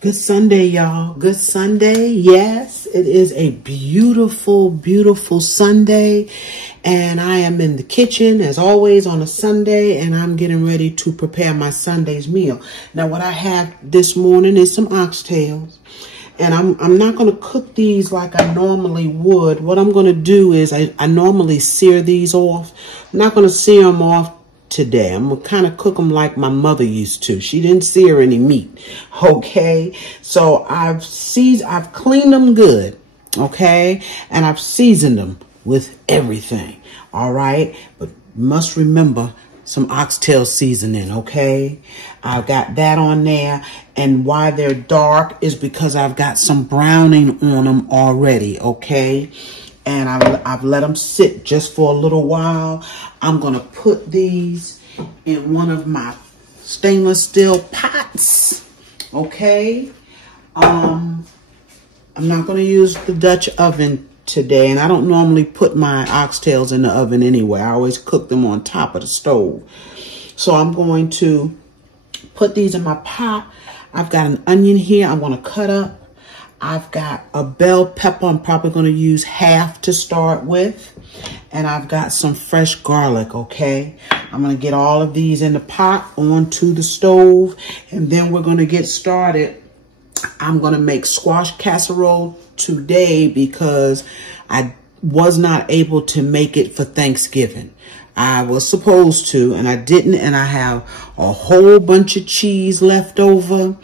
Good Sunday, y'all. Good Sunday. Yes, it is a beautiful, beautiful Sunday. And I am in the kitchen, as always, on a Sunday. And I'm getting ready to prepare my Sunday's meal. Now, what I have this morning is some oxtails. And I'm not going to cook these like I normally would. What I'm going to do is I normally sear these off. I'm not going to sear them off today. I'm going to kind of cook them like my mother used to. She didn't sear any meat. Okay. So I've cleaned them good. Okay. And I've seasoned them with everything. All right. But must remember some oxtail seasoning. Okay. I've got that on there. And why they're dark is because I've got some browning on them already. Okay. And I've let them sit just for a little while. I'm going to put these in one of my stainless steel pots. Okay. I'm not going to use the Dutch oven today. And I don't normally put my oxtails in the oven anyway. I always cook them on top of the stove. So I'm going to put these in my pot. I've got an onion here I'm going to cut up. I've got a bell pepper. I'm probably going to use half to start with. And I've got some fresh garlic, okay? I'm going to get all of these in the pot onto the stove. And then we're going to get started. I'm going to make squash casserole today because I was not able to make it for Thanksgiving. I was supposed to, and I didn't. And I have a whole bunch of cheese left over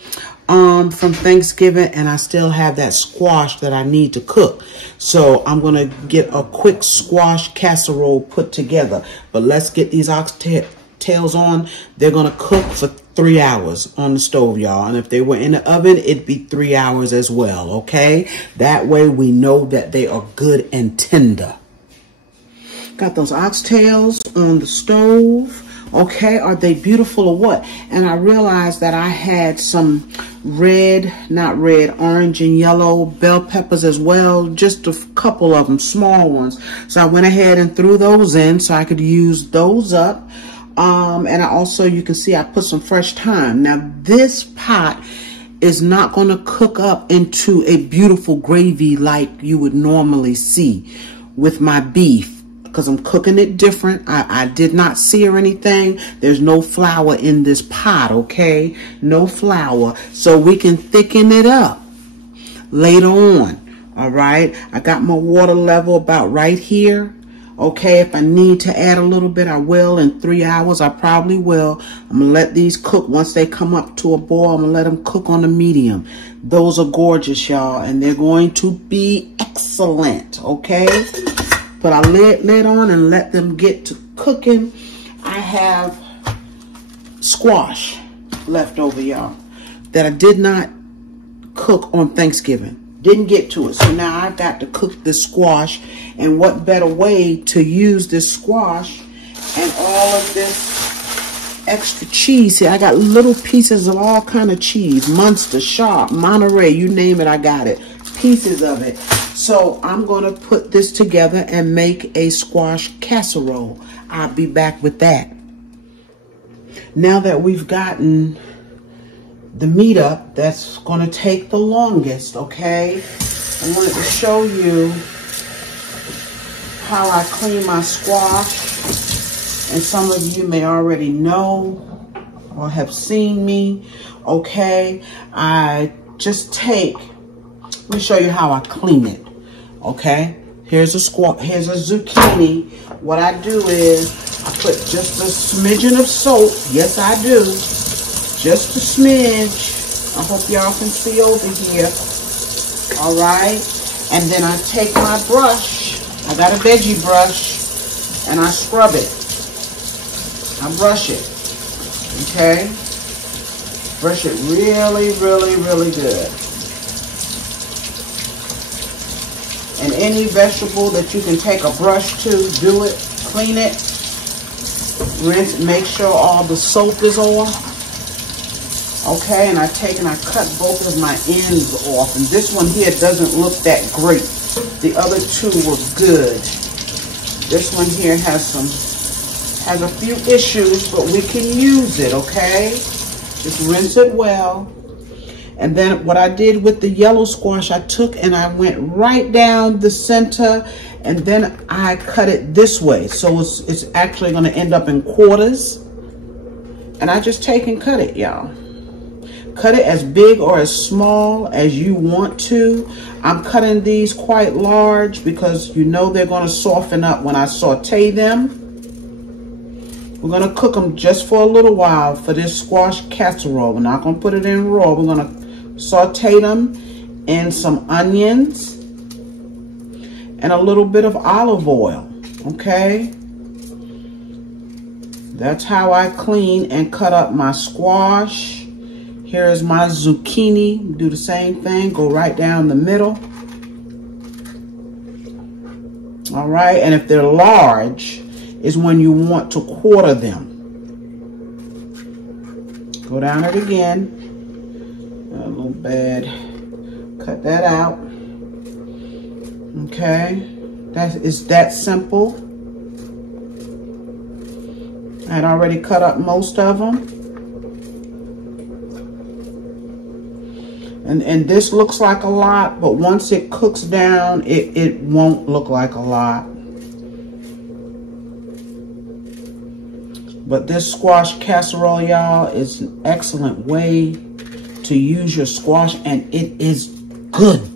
from Thanksgiving, and I still have that squash that I need to cook. So I'm going to get a quick squash casserole put together. But let's get these oxtails on. They're going to cook for 3 hours on the stove, y'all. And if they were in the oven, it'd be 3 hours as well, okay? That way we know that they are good and tender. Got those oxtails on the stove. Okay, are they beautiful or what? And I realized that I had some orange and yellow bell peppers as well. Just a couple of them, small ones. So I went ahead and threw those in so I could use those up. And I also, you can see I put some fresh thyme. Now this pot is not going to cook up into a beautiful gravy like you would normally see with my beef, because I'm cooking it different. I did not sear anything. There's no flour in this pot, okay? No flour. So we can thicken it up later on, all right? I got my water level about right here, okay? If I need to add a little bit, I will. In 3 hours, I probably will. I'm going to let these cook. Once they come up to a boil, I'm going to let them cook on the medium. Those are gorgeous, y'all, and they're going to be excellent, okay? Put our lid on and let them get to cooking. I have squash left over, y'all, that I did not cook on Thanksgiving. Didn't get to it. So now I've got to cook this squash. And what better way to use this squash and all of this extra cheese here. I got little pieces of all kind of cheese. Munster, Sharp, Monterey, you name it, I got it. Pieces of it. So I'm going to put this together and make a squash casserole. I'll be back with that. Now that we've gotten the meat up, that's going to take the longest, okay? I wanted to show you how I clean my squash. And some of you may already know or have seen me, okay? I just take, let me show you how I clean it. Okay, here's a zucchini. What I do is I put just a smidgen of salt. Yes, I do. Just a smidge. I hope y'all can see over here. All right. And then I take my brush. I got a veggie brush. And I scrub it. I brush it. Okay. Brush it really, really, really good. And any vegetable that you can take a brush to, do it, clean it, rinse, make sure all the soap is off. Okay, and I take and I cut both of my ends off. And this one here doesn't look that great. The other two were good. This one here has a few issues, but we can use it, okay? Just rinse it well. And then what I did with the yellow squash, I took and I went right down the center, and then I cut it this way. So it's actually gonna end up in quarters. And I just take and cut it, y'all. Cut it as big or as small as you want to. I'm cutting these quite large because you know they're gonna soften up when I saute them. We're gonna cook them just for a little while for this squash casserole. We're not gonna put it in raw. We're gonna saute them in some onions and a little bit of olive oil, okay? That's how I clean and cut up my squash. Here is my zucchini. Do the same thing, go right down the middle. All right, and if they're large, is when you want to quarter them. Go down it again. A little bad. Cut that out. Okay, it's that simple. I had already cut up most of them. And this looks like a lot, but once it cooks down, it won't look like a lot. But this squash casserole, y'all, is an excellent way to use your squash, and it is good.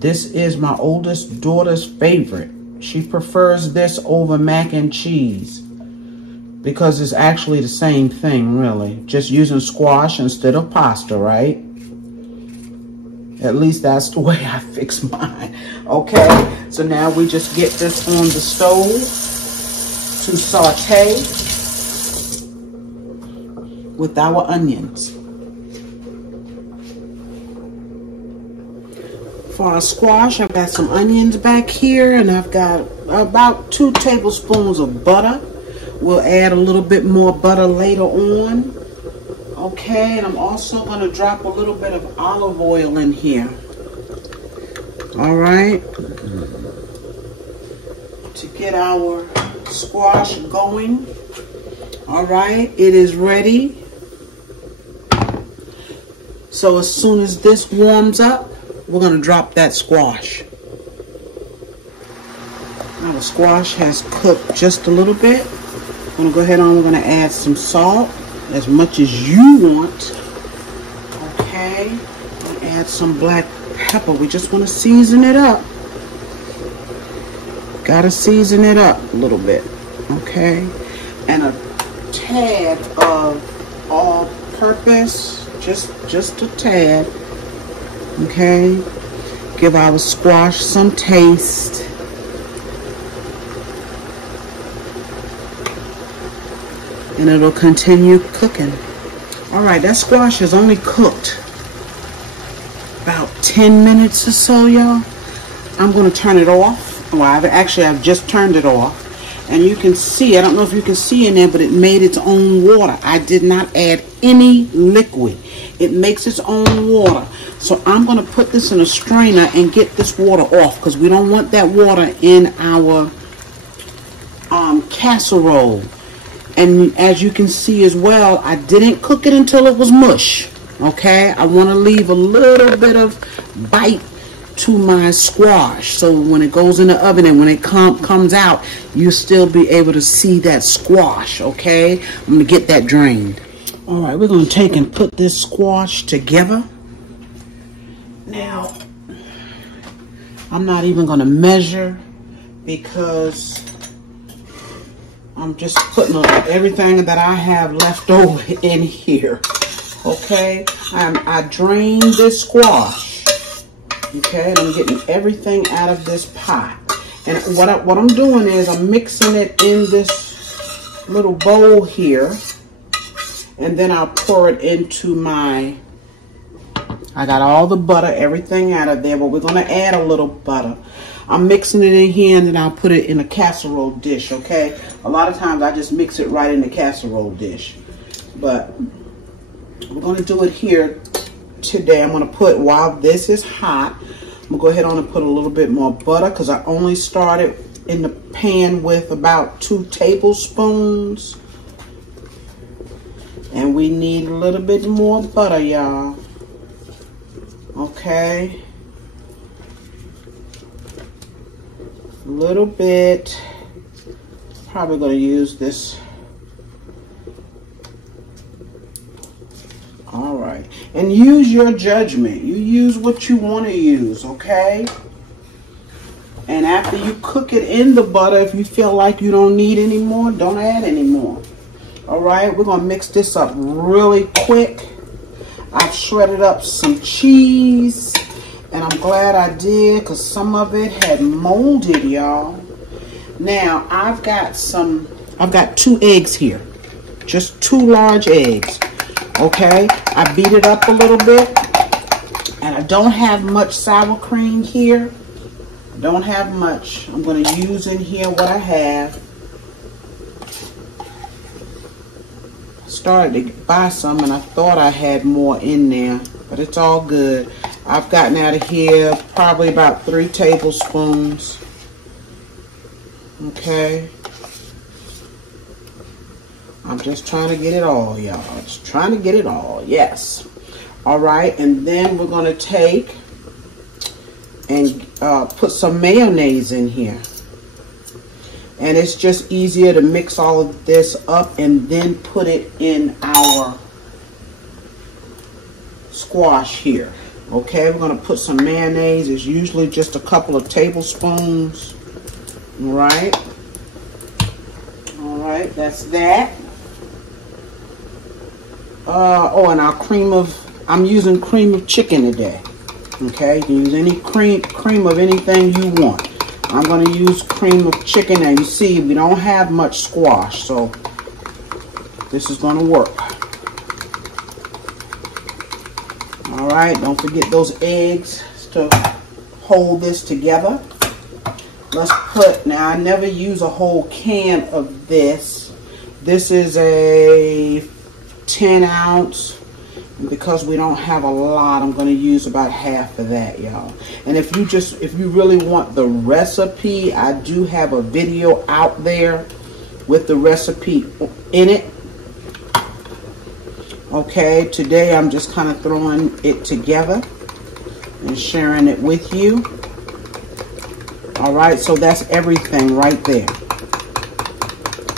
This is my oldest daughter's favorite. She prefers this over mac and cheese because it's actually the same thing, really. Just using squash instead of pasta, right? At least that's the way I fix mine. Okay, so now we just get this on the stove to saute with our onions. For our squash, I've got some onions back here, and I've got about 2 tablespoons of butter. We'll add a little bit more butter later on. Okay, and I'm also going to drop a little bit of olive oil in here. All right, to get our squash going. All right, it is ready. So as soon as this warms up, we're going to drop that squash. Now the squash has cooked just a little bit. I'm going to go ahead on, we're going to add some salt, as much as you want. Okay, and add some black pepper. We just want to season it up. Got to season it up a little bit. Okay, and a tad of all-purpose, just a tad. Okay, give our squash some taste. And it'll continue cooking. All right, that squash has only cooked about 10 minutes or so, y'all. I'm gonna turn it off. Well, I've just turned it off. And you can see, I don't know if you can see in there, but it made its own water. I did not add any liquid. It makes its own water. So I'm gonna put this in a strainer and get this water off, because we don't want that water in our casserole. And as you can see as well, I didn't cook it until it was mush. Okay, I want to leave a little bit of bite to my squash, so when it goes in the oven and when it comes out, you'll still be able to see that squash. Okay, I'm gonna get that drained. All right, we're gonna take and put this squash together. Now, I'm not even gonna measure because I'm just putting everything that I have left over in here. Okay, I drained this squash. Okay, and I'm getting everything out of this pot. And what I'm doing is I'm mixing it in this little bowl here, and then I'll pour it into my. I got all the butter, everything out of there, but we're gonna add a little butter. I'm mixing it in here, and then I'll put it in a casserole dish, okay? A lot of times I just mix it right in the casserole dish. But we're gonna do it here today. I'm gonna put, while this is hot, I'm gonna go ahead on and put a little bit more butter, because I only started in the pan with about 2 tablespoons. And we need a little bit more butter, y'all. Okay. A little bit. Probably going to use this. All right. And use your judgment. You use what you want to use, okay? And after you cook it in the butter, if you feel like you don't need any more, don't add any more. All right, we're going to mix this up really quick. I've shredded up some cheese, and I'm glad I did because some of it had molded, y'all. Now, I've got 2 eggs here, just 2 large eggs. Okay, I beat it up a little bit, and I don't have much sour cream here. Don't have much. I'm going to use in here what I have. Started to buy some and I thought I had more in there, but it's all good. I've gotten out of here probably about 3 tablespoons. Okay. I'm just trying to get it all, y'all. Just trying to get it all. Yes. All right, and then we're going to take and put some mayonnaise in here. And it's just easier to mix all of this up and then put it in our squash here. Okay, we're going to put some mayonnaise. It's usually just a couple of tablespoons. All right. All right, that's that. Oh, and our I'm using cream of chicken today. Okay, you can use any cream of anything you want. I'm going to use cream of chicken, and you see we don't have much squash, so this is going to work. All right, don't forget those eggs to hold this together. Let's put, now I never use a whole can of this. This is a 10 ounce. Because we don't have a lot, I'm going to use about half of that, y'all. And if you really want the recipe, I do have a video out there with the recipe in it. Okay, today I'm just kind of throwing it together and sharing it with you. All right, so that's everything right there.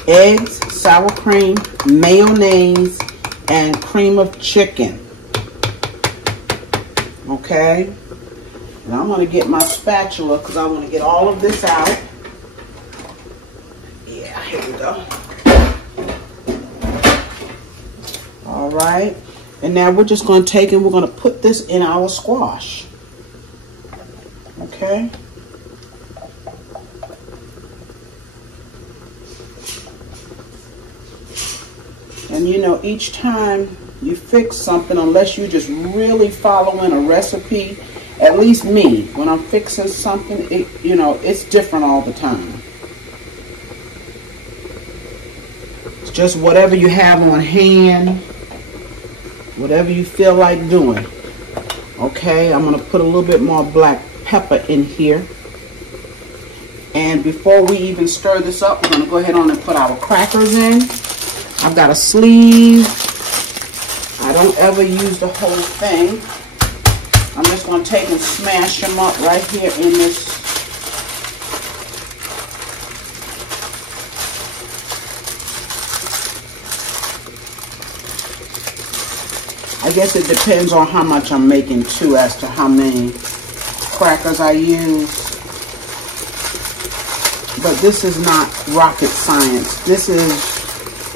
Eggs, sour cream, mayonnaise, and cream of chicken. Okay, and I'm going to get my spatula because I want to get all of this out. Yeah, here we go. All right, and now we're just going to take and we're going to put this in our squash. Okay. And you know, each time you fix something, unless you just really following a recipe, at least me, when I'm fixing something, it's different all the time. It's just whatever you have on hand, whatever you feel like doing. Okay, I'm going to put a little bit more black pepper in here. And before we even stir this up, we're going to go ahead on and put our crackers in. I've got a sleeve. I don't ever use the whole thing. I'm just going to take and smash them up right here in this. I guess it depends on how much I'm making too as to how many crackers I use. But this is not rocket science. This is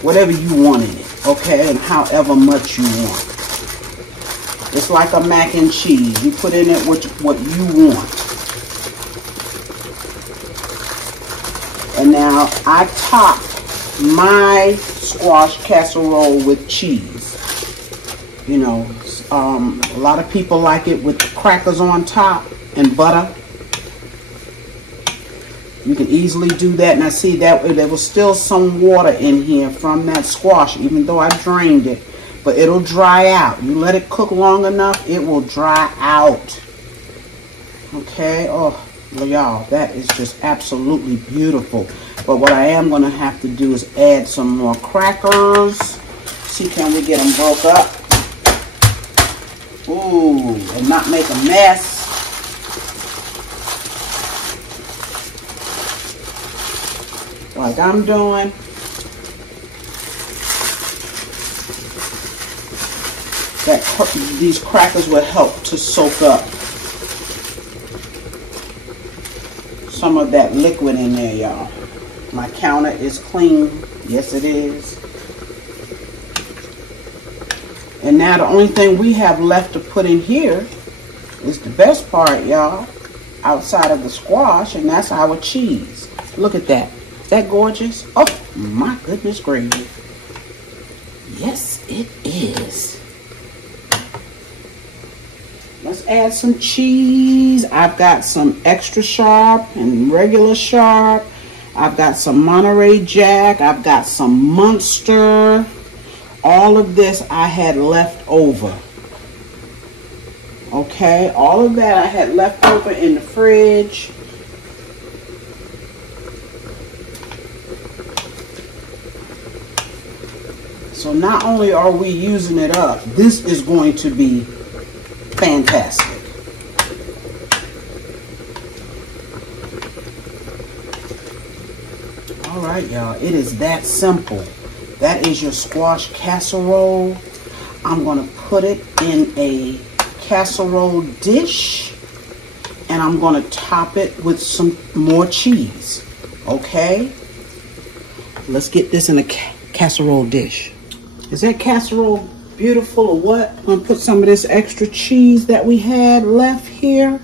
whatever you want in it, okay, and however much you want. It's like a mac and cheese. You put in it what you want. And now I top my squash casserole with cheese. You know, a lot of people like it with crackers on top and butter. You can easily do that. And I see that there was still some water in here from that squash, even though I drained it. But it'll dry out. You let it cook long enough, it will dry out. Okay? Oh, y'all, that is just absolutely beautiful. But what I am going to have to do is add some more crackers. See, can we get them broke up? Ooh, and not make a mess. Like I'm doing. These crackers will help to soak up some of that liquid in there, y'all. My counter is clean. Yes, it is. And now the only thing we have left to put in here is the best part, y'all, outside of the squash, and that's our cheese. Look at that. Is that gorgeous? Oh, my goodness gravy. Yes, it is. Let's add some cheese. I've got some extra sharp and regular sharp. I've got some Monterey Jack. I've got some Munster. All of this I had left over. Okay, all of that I had left over in the fridge. So not only are we using it up, this is going to be fantastic. All right, y'all, it is that simple. That is your squash casserole. I'm going to put it in a casserole dish, and I'm going to top it with some more cheese. Okay? Let's get this in a casserole dish. Is that casserole beautiful or what? I'm going to put some of this extra cheese that we had left here.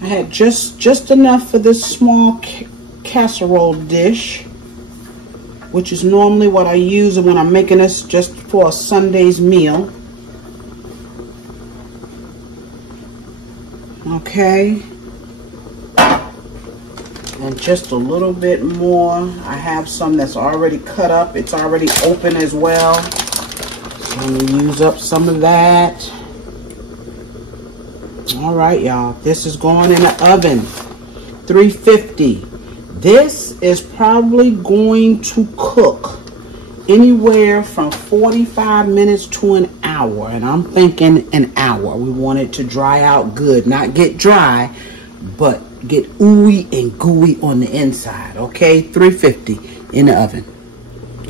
I had just enough for this small casserole dish, which is normally what I use when I'm making this just for a Sunday's meal. Okay. And just a little bit more. I have some that's already cut up. It's already open as well. So I'm going to use up some of that. All right, y'all. This is going in the oven. 350. This is probably going to cook anywhere from 45 minutes to an hour. And I'm thinking an hour. We want it to dry out good. Not get dry, but get ooey and gooey on the inside. Okay, 350 in the oven.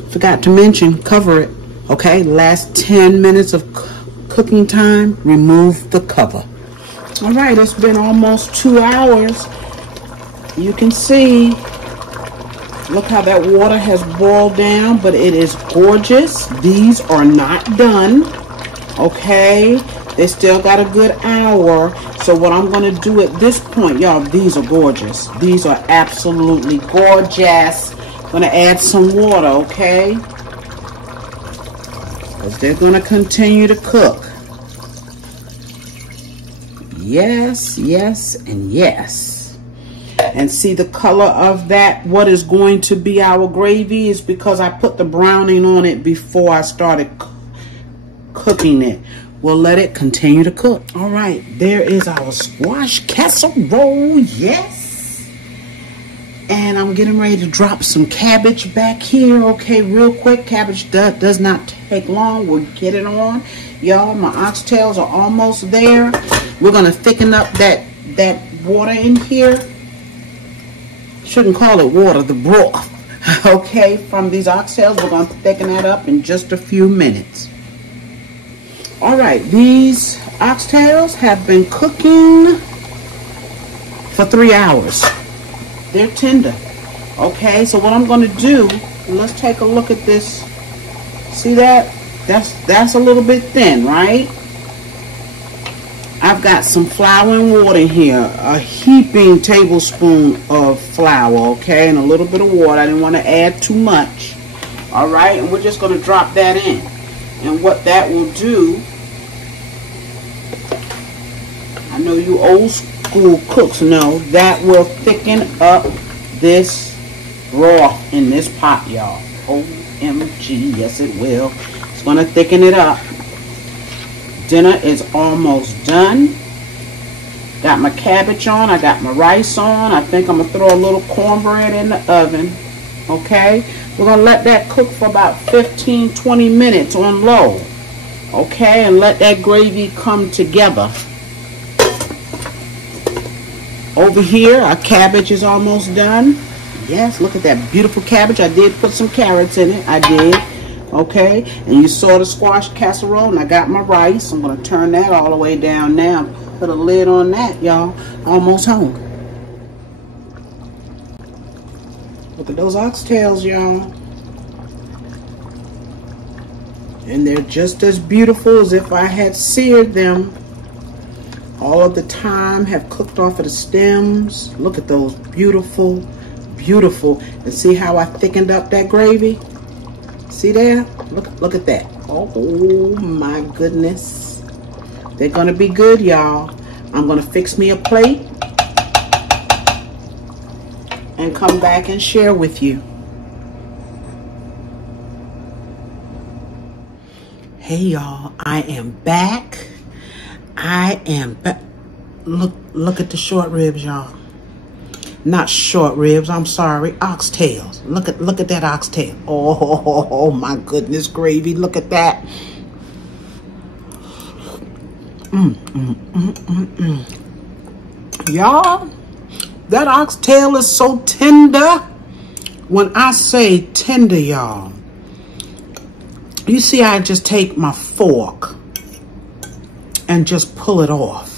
Forgot to mention, cover it. Okay, last 10 minutes of cooking time, remove the cover. All right, it's been almost 2 hours. You can see, look how that water has boiled down, but it is gorgeous. These are not done, okay? They still got a good hour. So what I'm going to do at this point, y'all, these are gorgeous. These are absolutely gorgeous. I'm going to add some water, okay? Because they're going to continue to cook. Yes, yes, and yes. And see the color of that, what is going to be our gravy, is because I put the browning on it before I started cooking it. We'll let it continue to cook. All right, there is our squash casserole, yes. And I'm getting ready to drop some cabbage back here, okay, real quick. Cabbage does not take long. We'll get it on. Y'all, my oxtails are almost there. We're gonna thicken up that water in here. Shouldn't call it water, the broth. Okay, from these oxtails, we're gonna thicken that up in just a few minutes. All right, these oxtails have been cooking for 3 hours. They're tender. Okay, so what I'm gonna do, let's take a look at this. See that? That's a little bit thin, right? I've got some flour and water here, a heaping tablespoon of flour, okay, and a little bit of water. I didn't want to add too much. All right, and we're just going to drop that in. And what that will do, I know you old school cooks know, that will thicken up this broth in this pot, y'all. OMG, yes it will. It's going to thicken it up. Dinner is almost done. Got my cabbage on. I got my rice on. I think I'm going to throw a little cornbread in the oven. Okay? We're going to let that cook for about 15-20 minutes on low. Okay, and let that gravy come together. Over here, our cabbage is almost done. Yes, look at that beautiful cabbage. I did put some carrots in it. I did. Okay, and you saw the squash casserole, and I got my rice. I'm going to turn that all the way down now. Put a lid on that, y'all. Almost home. Look at those oxtails, y'all. And they're just as beautiful as if I had seared them. All of the thyme have cooked off of the stems. Look at those beautiful, beautiful. And see how I thickened up that gravy? See there? Look at that. Oh my goodness. They're gonna be good, y'all. I'm gonna fix me a plate and come back and share with you. Hey y'all, I am back. I am back. Look at the short ribs, y'all. Not short ribs, I'm sorry, oxtails. Look at that oxtail. Oh my goodness, gravy, look at that. Y'all, that oxtail is so tender. When I say tender, y'all, you see I just take my fork and just pull it off.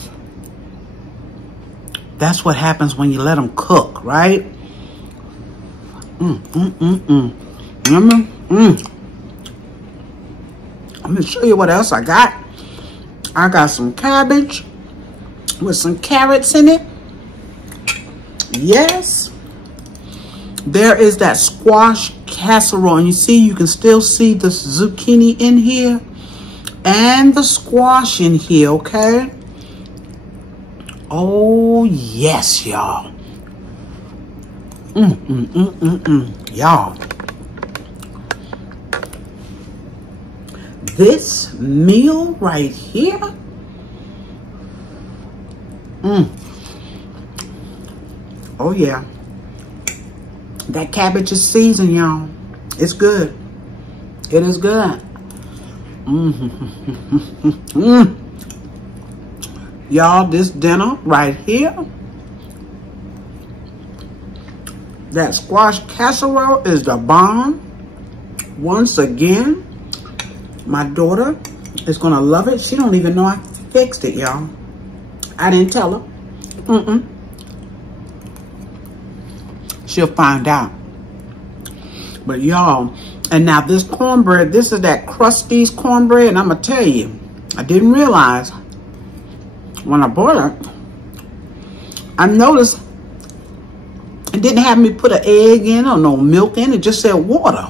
That's what happens when you let them cook, right? Let me show you what else I got. I got some cabbage with some carrots in it. Yes. There is that squash casserole. And you can still see the zucchini in here and the squash in here, okay? Oh, yes, y'all. Y'all. This meal right here. Oh, yeah. That cabbage is seasoned, y'all. It's good. It is good. Y'all, this dinner right here, that squash casserole is the bomb. Once again, my daughter is gonna love it. She don't even know I fixed it, y'all. I didn't tell her. She'll find out. But y'all, and now this cornbread, this is that Krusty's cornbread, and I'm gonna tell you, I didn't realize when I bought it, I noticed it didn't have me put an egg in or no milk in it, just said water.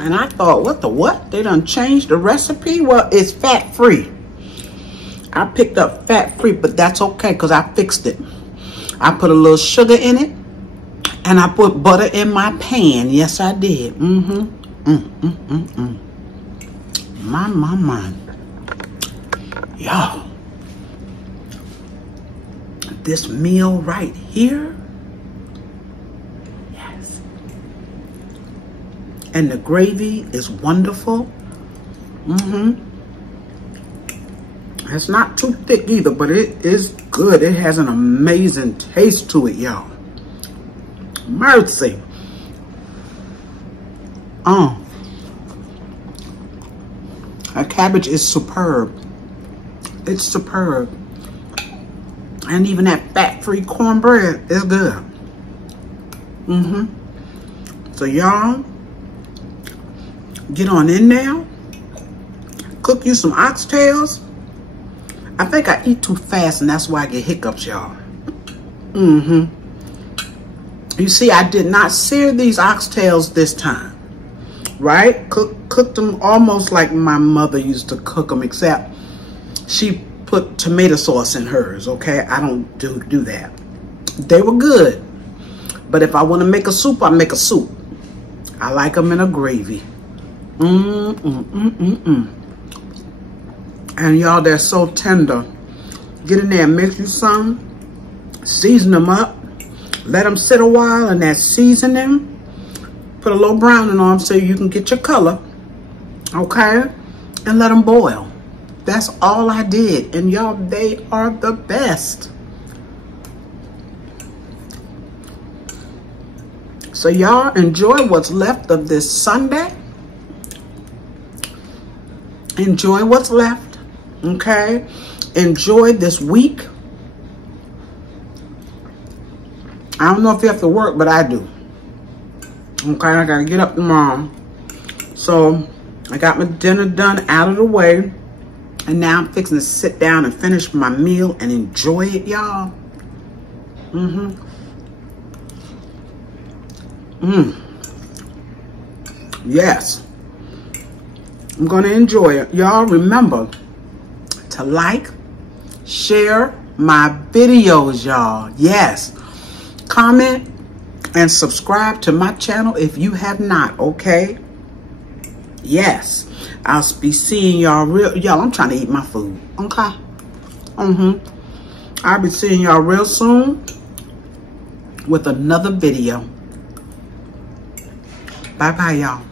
And I thought, what the what? They done changed the recipe? Well, it's fat-free. I picked up fat-free, but that's okay because I fixed it. I put a little sugar in it, and I put butter in my pan. Yes, I did. My. Y'all, this meal right here, yes. And the gravy is wonderful. It's not too thick either, but it is good. It has an amazing taste to it, y'all. Mercy. That cabbage is superb. It's superb. And even that fat-free cornbread is good. So y'all, get on in there. Cook you some oxtails. I think I eat too fast and that's why I get hiccups, y'all. You see, I did not sear these oxtails this time, right? Cooked them almost like my mother used to cook them, except she put tomato sauce in hers, okay? I don't do that. They were good, but if I want to make a soup, I make a soup. I like them in a gravy. And y'all, they're so tender. Get in there and mix you some. Season them up. Let them sit a while in that seasoning. Put a little browning on them so you can get your color. Okay? and let them boil. That's all I did. And y'all, they are the best. So y'all enjoy what's left of this Sunday. Enjoy what's left, okay? Enjoy this week. I don't know if you have to work, but I do. Okay, I gotta get up tomorrow. So I got my dinner done, out of the way. And now I'm fixing to sit down and finish my meal and enjoy it, y'all. Yes. I'm gonna enjoy it. Y'all remember to like, share my videos, y'all. Yes. Comment and subscribe to my channel if you have not, okay? Yes. I'll be seeing y'all y'all, I'm trying to eat my food, okay? I'll be seeing y'all real soon with another video. Bye-bye, y'all.